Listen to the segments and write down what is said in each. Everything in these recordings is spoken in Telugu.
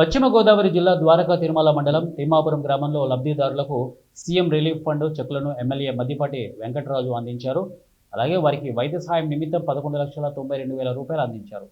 పశ్చిమ గోదావరి జిల్లా ద్వారకా తిరుమల మండలం తిమ్మాపురం గ్రామంలో లబ్ధిదారులకు సీఎం రిలీఫ్ ఫండ్ చెక్కులను ఎమ్మెల్యే మద్దిపాటి వెంకటరాజు అందించారు. అలాగే వారికి వైద్య సహాయం నిమిత్తం 11,92,000 రూపాయలు అందించారు.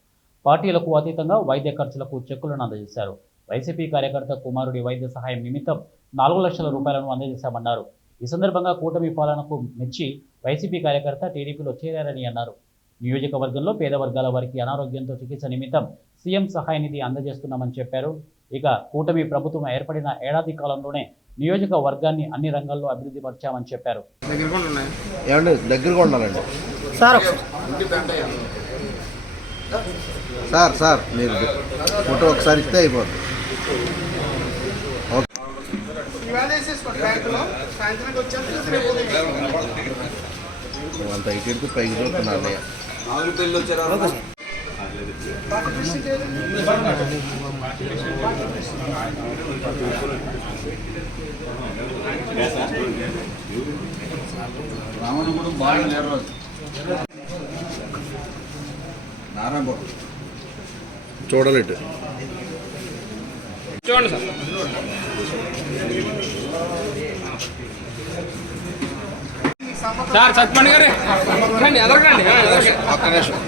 పార్టీలకు అతీతంగా వైద్య ఖర్చులకు చెక్కులను అందజేశారు. వైసీపీ కార్యకర్త కుమారుడి వైద్య సహాయం నిమిత్తం 4 లక్షల రూపాయలను అందజేశామన్నారు. ఈ సందర్భంగా కూటమి పాలనకు మెచ్చి వైసీపీ కార్యకర్త టీడీపీలో చేరారని అన్నారు. నియోజకవర్గంలో పేద వర్గాల వారికి అనారోగ్యంతో చికిత్స నిమిత్తం సీఎం సహాయ నిధి అందజేస్తున్నామని చెప్పారు. ఇక కూటమి ప్రభుత్వం ఏర్పడిన ఏడాది కాలంలోనే నియోజకవర్గాన్ని అన్ని రంగాల్లో అభివృద్ధి పరిచామని చెప్పారు. సార్ మీరు ఫోటో ఒకసారి ఇస్తే అయిపోతుంది. అంత ఇటు పైకి చూస్తున్నారు. రామనగూడెం బాగా లేరు నారాయణగూడెం చూడలేటు చూడండి సార్ సత్పండి గారు ఎదరకండి ఒక్క నిమిషం.